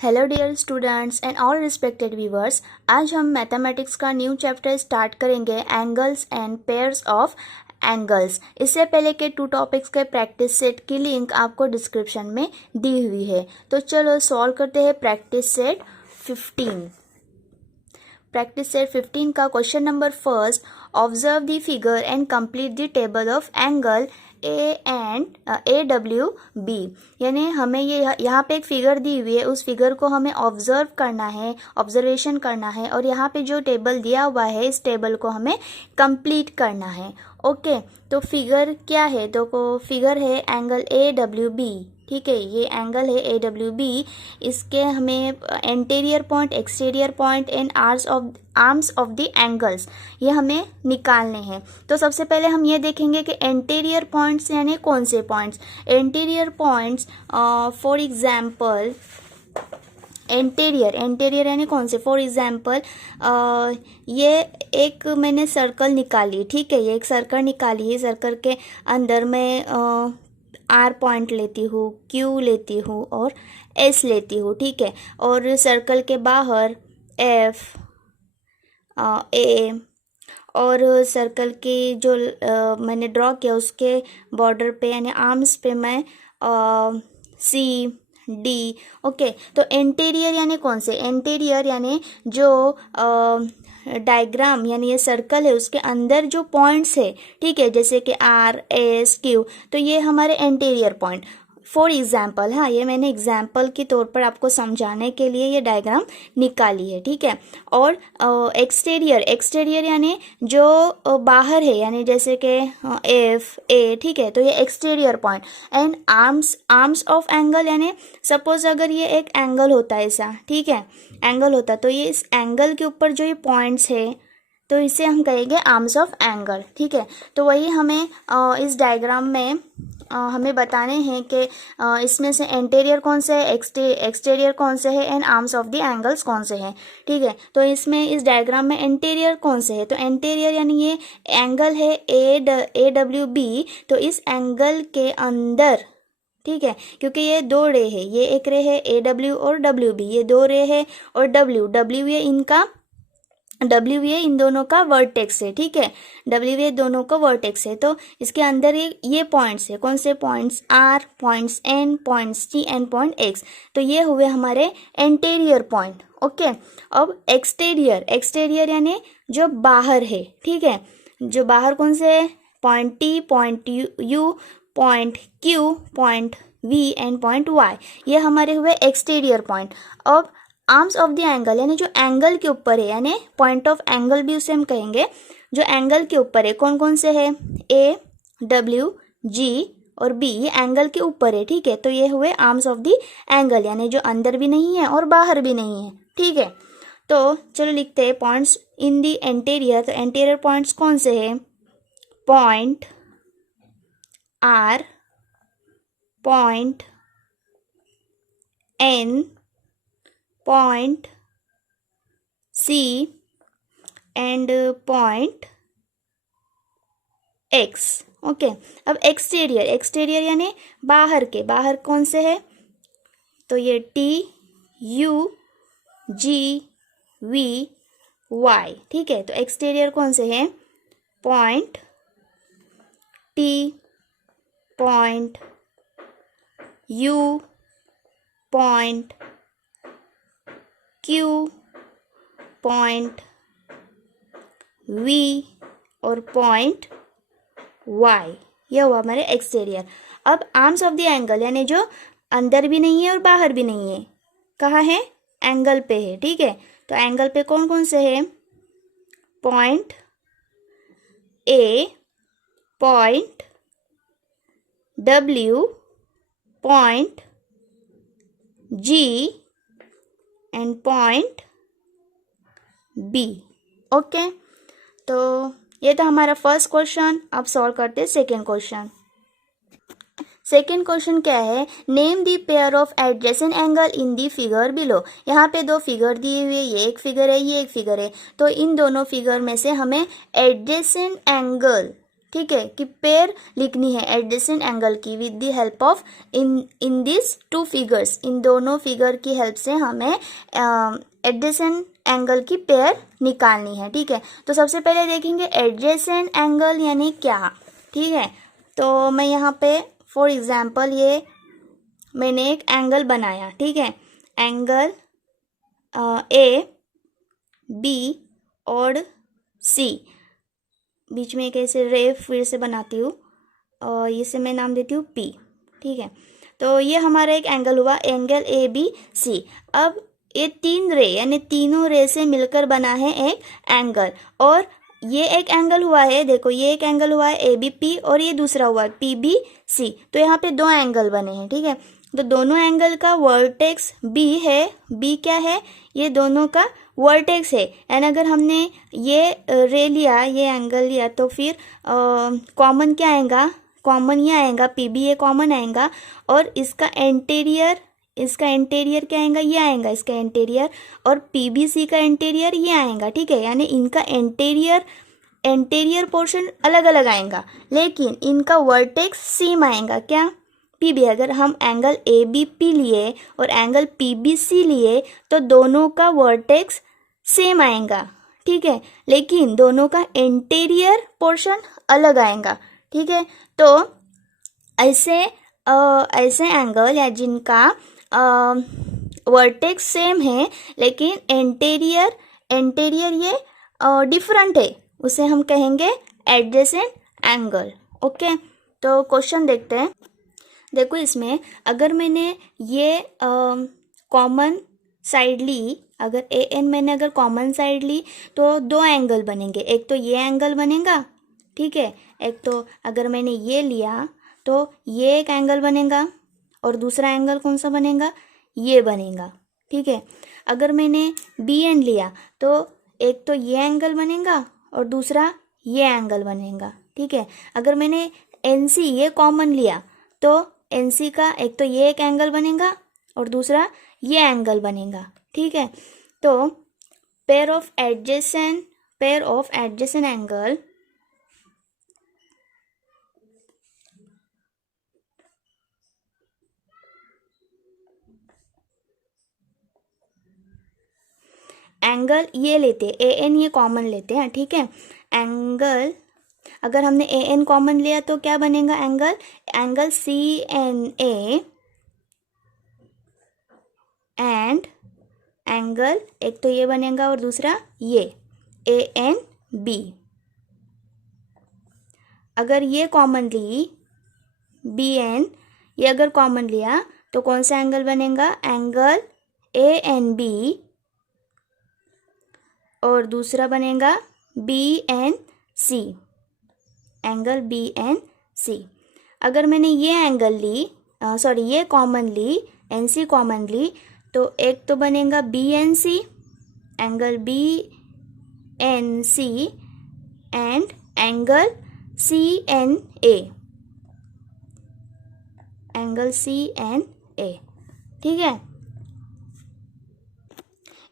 Hello dear students and all respected viewers. आज हम mathematics का न्यू चैप्टर स्टार्ट करेंगे, angles and pairs of angles. इससे पहले के 2 टॉपिक्स के प्रैक्टिस सेट की लिंक आपको डिस्क्रिप्शन में दी हुई है। तो चलो सॉल्व करते हैं प्रैक्टिस सेट 15। प्रैक्टिस सेट 15 का question number first, observe the figure and complete the table of angle AWB। यानी हमें ये यहाँ पे एक फिगर दी हुई है, उस फिगर को हमें ऑब्जर्व करना है, ऑब्जर्वेशन करना है, और यहाँ पे जो टेबल दिया हुआ है इस टेबल को हमें कंप्लीट करना है। ओके, तो फिगर क्या है? तो फिगर है एंगल AWB। ठीक है, ये एंगल है AWB। इसके हमें anterior point, exterior point and arms of the angles ये हमें निकालने हैं। तो सबसे पहले हम ये देखेंगे कि एंटीरियर पॉइंट्स यानी कौन से points. Anterior points for example anterior यानी कौन से? फॉर एग्जांपल ये एक मैंने सर्कल निकाली। ठीक है, ये एक सर्कल निकाली है। सर्कल के अंदर मैं R पॉइंट लेती हूँ, Q लेती हूँ और S लेती हूँ। ठीक है, और सर्कल के बाहर F, A, और सर्कल की जो मैंने ड्रॉ किया उसके बॉर्डर पे यानी आर्म्स पे मैं C, D। ओके, तो एंटीरियर यानी कौन से? एंटीरियर यानी जो डायग्राम यानी ये सर्कल है उसके अंदर जो पॉइंट्स है, ठीक है, जैसे कि R, S, Q, तो ये हमारे एंटीरियर पॉइंट। फॉर एग्जाम्पल, हाँ, ये मैंने एग्जाम्पल के तौर पर आपको समझाने के लिए ये डायग्राम निकाली है। ठीक है, और एक्सटीरियर यानी जो बाहर है, यानी जैसे कि F, A। ठीक है, तो ये exterior point. And arms of angle यानी सपोज अगर ये एक एंगल होता है ऐसा, ठीक है, एंगल होता, तो ये इस एंगल के ऊपर जो ये पॉइंट्स है तो इसे हम कहेंगे आर्म्स ऑफ एंगल। ठीक है, तो वही हमें इस डायग्राम में हमें बताने हैं कि इसमें से एंटीरियर कौन से है, एक्सटीरियर कौन से है, and arms of the angles कौन से हैं। ठीक है, तो इसमें इस डायग्राम में एंटीरियर कौन से है? तो एंटीरियर यानी ये एंगल है AWB। तो इस एंगल के अंदर, ठीक है, क्योंकि ये 2 रे है, ये एक रे है AW और WB, ये 2 रे है, और W ये इन दोनों का वर्टेक्स है। ठीक है, W ये दोनों का वर्टेक्स है। तो इसके अंदर ये पॉइंट्स है, कौन से points? R, points N, points T and point X। तो ये हुए हमारे एंटीरियर पॉइंट। ओके, अब एक्सटीरियर यानी जो बाहर है। ठीक है, जो बाहर कौन से है? Point T, point U, point Q, point V and point Y। ये हमारे हुए एक्सटीरियर पॉइंट। अब आर्म्स ऑफ द एंगल यानी जो एंगल के ऊपर है, यानी पॉइंट ऑफ एंगल भी उसे हम कहेंगे, जो एंगल के ऊपर है। कौन कौन से है? A, W, G और B, ये एंगल के ऊपर है। ठीक है, तो ये हुए आर्म्स ऑफ द एंगल यानी जो अंदर भी नहीं है और बाहर भी नहीं है। ठीक है, तो चलो लिखते हैं पॉइंट्स इन द एंटीरियर। तो एंटीरियर पॉइंट्स कौन से है? Point R, point N, point C and point X। Okay, अब एक्सटीरियर यानी बाहर कौन से है? तो ये T, U, G, V, Y। ठीक है, तो एक्सटीरियर कौन से है? Point T, point U, point Q, point V और पॉइंट Y। यह हुआ हमारे एक्सटीरियर। अब आर्म्स ऑफ द एंगल यानी जो अंदर भी नहीं है और बाहर भी नहीं है, कहाँ है? एंगल पे है। ठीक है, तो एंगल पे कौन कौन से है? Point A, point W, point G and point B। Okay, तो ये था हमारा फर्स्ट क्वेश्चन। अब सॉल्व करते हैं सेकेंड क्वेश्चन। सेकेंड क्वेश्चन क्या है? Name the pair of adjacent angle in the figure below. यहाँ पे 2 फिगर दिए हुए, ये एक फिगर है, ये एक फिगर है। तो इन दोनों फिगर में से हमें एडजेसेंट एंगल ठीक है, कि पेयर लिखनी है एडजेसेंट एंगल की with the help of in this two figures, इन दोनों फिगर की हेल्प से हमें एडजेसेंट एंगल की पेयर निकालनी है। ठीक है, तो सबसे पहले देखेंगे एडजेसेंट एंगल यानी क्या। ठीक है, तो मैं यहाँ पे फॉर एग्जांपल ये मैंने एक एंगल बनाया। ठीक है, एंगल ए बी और सी, बीच में एक ऐसे रे फिर से बनाती हूँ और इसे मैं नाम देती हूँ पी। ठीक है, तो ये हमारा एक एंगल हुआ, एंगल ए बी सी। अब ये तीन रे यानी तीनों रे से मिलकर बना है एक एंगल, और ये एक एंगल हुआ है, देखो ये एक एंगल हुआ है ए बी पी और ये दूसरा हुआ है पी बी सी। तो यहाँ पे दो एंगल बने हैं। ठीक है, तो दोनों एंगल का वर्टेक्स बी है, बी क्या है, ये दोनों का वर्टेक्स है। एंड अगर हमने ये रे लिया, ये एंगल लिया, तो फिर कॉमन क्या आएगा, कॉमन ये आएगा पी बी, ये कॉमन आएगा, और इसका एंटीरियर क्या आएगा, ये आएगा इसका एंटीरियर, और पी बी सी का एंटीरियर ये आएगा। ठीक है, यानी इनका एंटीरियर पोर्शन अलग अलग आएगा, लेकिन इनका वर्टेक्स सेम आएगा, क्या, पी बी। अगर हम एंगल ए बी पी लिए और एंगल पी बी सी लिए तो दोनों का वर्टेक्स सेम आएगा। ठीक है, लेकिन दोनों का इंटीरियर पोर्शन अलग आएगा। ठीक है, तो ऐसे एंगल या जिनका वर्टेक्स सेम है लेकिन इंटीरियर ये डिफरेंट है, उसे हम कहेंगे एडजेसेंट एंगल। ओके, तो क्वेश्चन देखते हैं। देखो इसमें अगर मैंने ये कॉमन साइड ली, अगर ए एन मैंने अगर कॉमन साइड ली तो दो एंगल बनेंगे, एक तो ये एंगल बनेगा। ठीक है, एक तो अगर मैंने ये लिया तो ये एक एंगल बनेगा और दूसरा एंगल कौन सा बनेगा, ये बनेगा। ठीक है, अगर मैंने बी एन लिया तो एक तो ये एंगल बनेगा और दूसरा ये एंगल बनेगा। ठीक है, अगर मैंने एन सी ये कॉमन लिया तो एन सी का एक तो ये एक एंगल बनेगा और दूसरा ये एंगल बनेगा। ठीक है, तो pair of adjacent angle angle ये लेते हैं, ए एन ये कॉमन लेते हैं। ठीक है, एंगल अगर हमने ए एन कॉमन लिया तो क्या बनेगा, angle C N A and angle एक तो ये बनेगा और दूसरा ये ए एन बी। अगर ये कॉमन ली बी एन, ये अगर कॉमन लिया तो कौन सा एंगल बनेगा, एंगल ए एन बी, और दूसरा बनेगा B N C, angle B N C. अगर मैंने ये एंगल ली ये कॉमन ली, एन सी कॉमन ली, तो एक तो बनेगा B N C, angle B N C and angle C N A, angle C N A. ठीक है,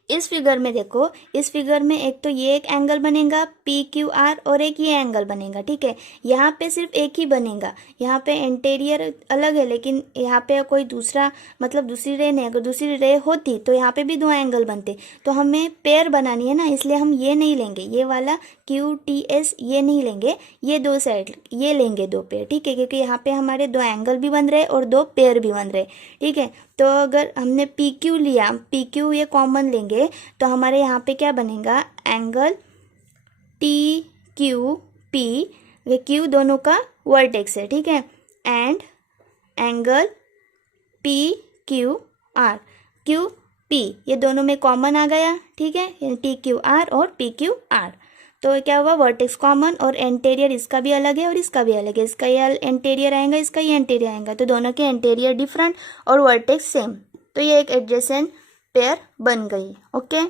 इस फिगर में देखो, इस फिगर में एक तो ये एक एंगल बनेगा पी क्यू आर और एक ये एंगल बनेगा। ठीक है, यहाँ पे सिर्फ एक ही बनेगा, यहाँ पे इंटीरियर अलग है लेकिन यहाँ पे कोई दूसरा मतलब दूसरी रे नहीं, अगर दूसरी रे होती तो यहाँ पे भी दो एंगल बनते। तो हमें पेयर बनानी है ना, इसलिए हम ये नहीं लेंगे, ये वाला क्यू टी एस ये नहीं लेंगे, ये दो साइड ये लेंगे दो पेयर। ठीक है, क्योंकि यहाँ पे हमारे दो एंगल भी बन रहे और दो पेयर भी बन रहे। ठीक है, तो अगर हमने पी क्यू लिया, पी क्यू ये कॉमन लेंगे तो हमारे यहाँ पे क्या बनेगा, एंगल टी क्यू पी, ये क्यू दोनों का वर्टेक्स है। ठीक है, and angle P Q R, Q P ये दोनों में कॉमन आ गया। ठीक है, टी क्यू आर और पी क्यू आर, तो क्या हुआ, वर्टेक्स कॉमन और एंटीरियर इसका भी अलग है और इसका भी अलग है, इसका ये एंटीरियर आएगा, इसका ये एंटीरियर आएगा, तो दोनों के एंटीरियर डिफरेंट और वर्टेक्स सेम, तो ये एक एडजेसेंट पेयर बन गई। Okay,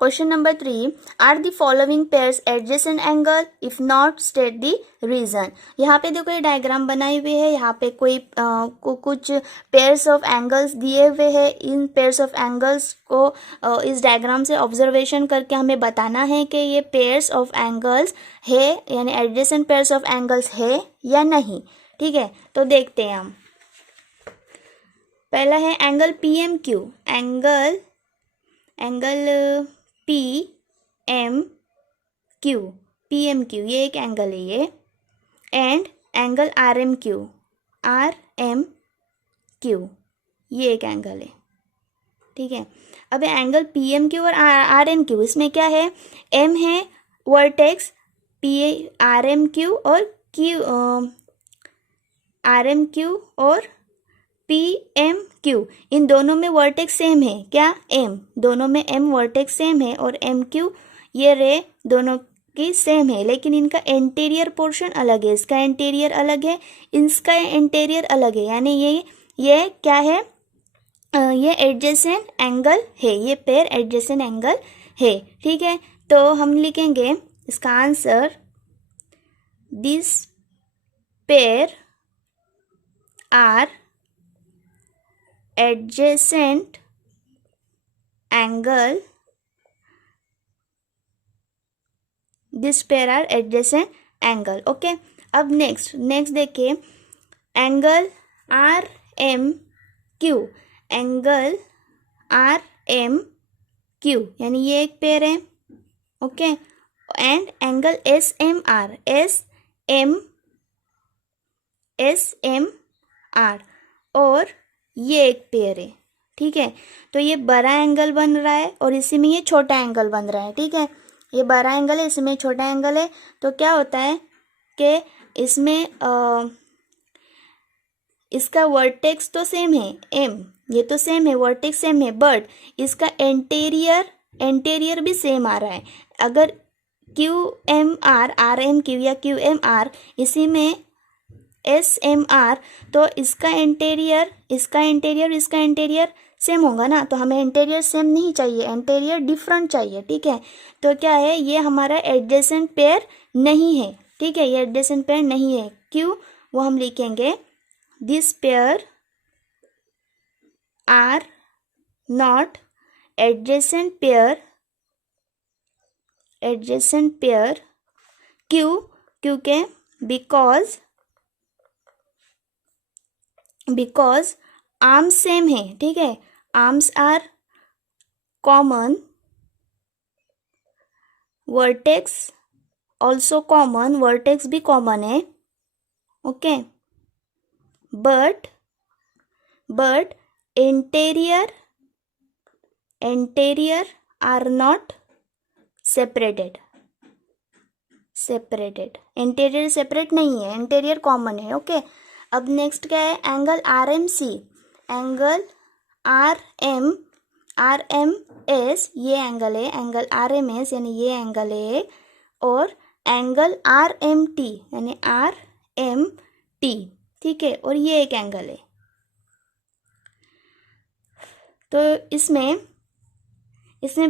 question number 3, are the following pairs adjacent angle, if not state the reason. यहाँ पे देखो ये डायग्राम बनाई हुई है, यहाँ पे कुछ पेयर्स ऑफ एंगल्स दिए हुए हैं। इन पेयर्स ऑफ एंगल्स को इस डायग्राम से ऑब्जर्वेशन करके हमें बताना है कि ये पेयर्स ऑफ एंगल्स है, यानी एडजेसेंट पेयर्स ऑफ एंगल्स है या नहीं। ठीक है, तो देखते हैं हम। पहला है angle P M Q, angle P M Q, ये एक एंगल है ये, and angle R M Q, ये एक एंगल है। ठीक है, अब एंगल पी एम क्यू और आर एम क्यू, इसमें क्या है, एम है vertex, P R M Q और क्यू आर एम क्यू और पी एम क्यू, इन दोनों में वर्टेक्स सेम है क्या, एम, दोनों में एम वर्टेक्स सेम है और एम क्यू ये रे दोनों की सेम है, लेकिन इनका इंटीरियर पोर्शन अलग है, इसका इंटीरियर अलग है, इसका इंटीरियर अलग है, यानी ये क्या है, ये एडजेसेंट एंगल है, ये पेयर एडजेसेंट एंगल है। ठीक है, तो हम लिखेंगे इसका answer, this pair are adjacent angle, this pair are adjacent angle। Okay, अब नेक्स्ट देखिए angle R M Q, angle R M Q यानी ये एक पेयर है। Okay, and angle S M R और ये एक पेयर है। ठीक है, तो ये बड़ा एंगल बन रहा है और इसी में ये छोटा एंगल बन रहा है। ठीक है, ये बड़ा एंगल है, इसमें छोटा एंगल है, तो क्या होता है कि इसमें इसका वर्टेक्स तो सेम है, एम, ये तो सेम है, वर्टेक्स सेम है, बट इसका एंटेरियर भी सेम आ रहा है। अगर Q M R, R M Q या क्यू एम आर, इसी में एस एम आर, तो इसका इंटीरियर सेम होगा ना, तो हमें इंटीरियर सेम नहीं चाहिए, इंटीरियर डिफरेंट चाहिए। ठीक है, तो क्या है, ये हमारा एडजेसेंट पेयर नहीं है। ठीक है, ये एडजेसेंट पेयर नहीं है, क्यों, वो हम लिखेंगे, this pair are not adjacent pair, क्योंकि बिकॉज आर्म्स सेम है। ठीक है, arms are common, vertex also common, vertex भी कॉमन है। Okay, but interior are not separated, interior separate नहीं है, इंटीरियर कॉमन है। ओके, अब नेक्स्ट क्या है, angle R M C, angle R M S, ये एंगल है, एंगल आर एम एस यानी ये एंगल है, और एंगल आर एम टी यानी आर एम टी। ठीक है, और ये एक एंगल है, तो इसमें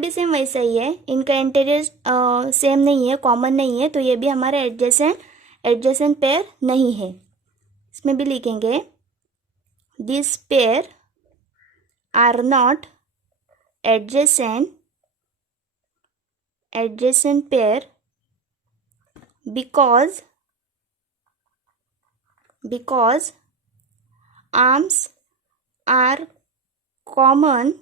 भी सेम वैसा ही है, इनका इंटीरियर सेम नहीं है, कॉमन नहीं है, तो ये भी हमारा एडजेसेंट पेयर नहीं है। इसमें भी लिखेंगे, this pair are not adjacent pair because arms are common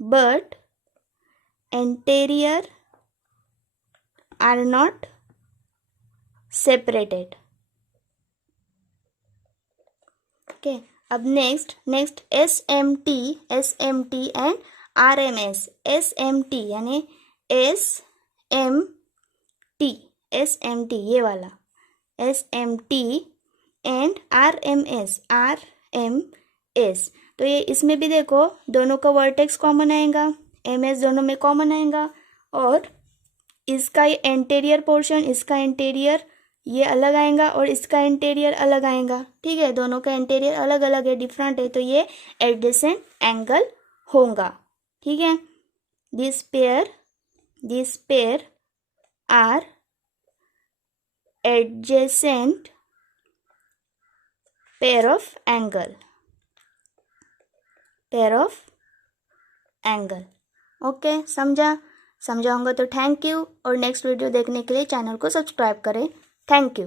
but interior are not separated। okay, अब next SMT and RMS, SMT यानी SMT ये वाला SMT एंड RMS, तो ये इसमें भी देखो दोनों का वर्टेक्स कॉमन आएगा, MS दोनों में कॉमन आएगा, और इसका ये एंटीरियर पोर्शन, इसका इंटीरियर ये अलग आएगा और इसका इंटीरियर अलग आएगा। ठीक है, दोनों का इंटीरियर अलग अलग है, डिफरेंट है, तो ये एडजेसेंट एंगल होगा। ठीक है, this pair are adjacent pair of angle. Okay, समझा होगा तो थैंक यू, और नेक्स्ट वीडियो देखने के लिए चैनल को सब्सक्राइब करें। Thank you.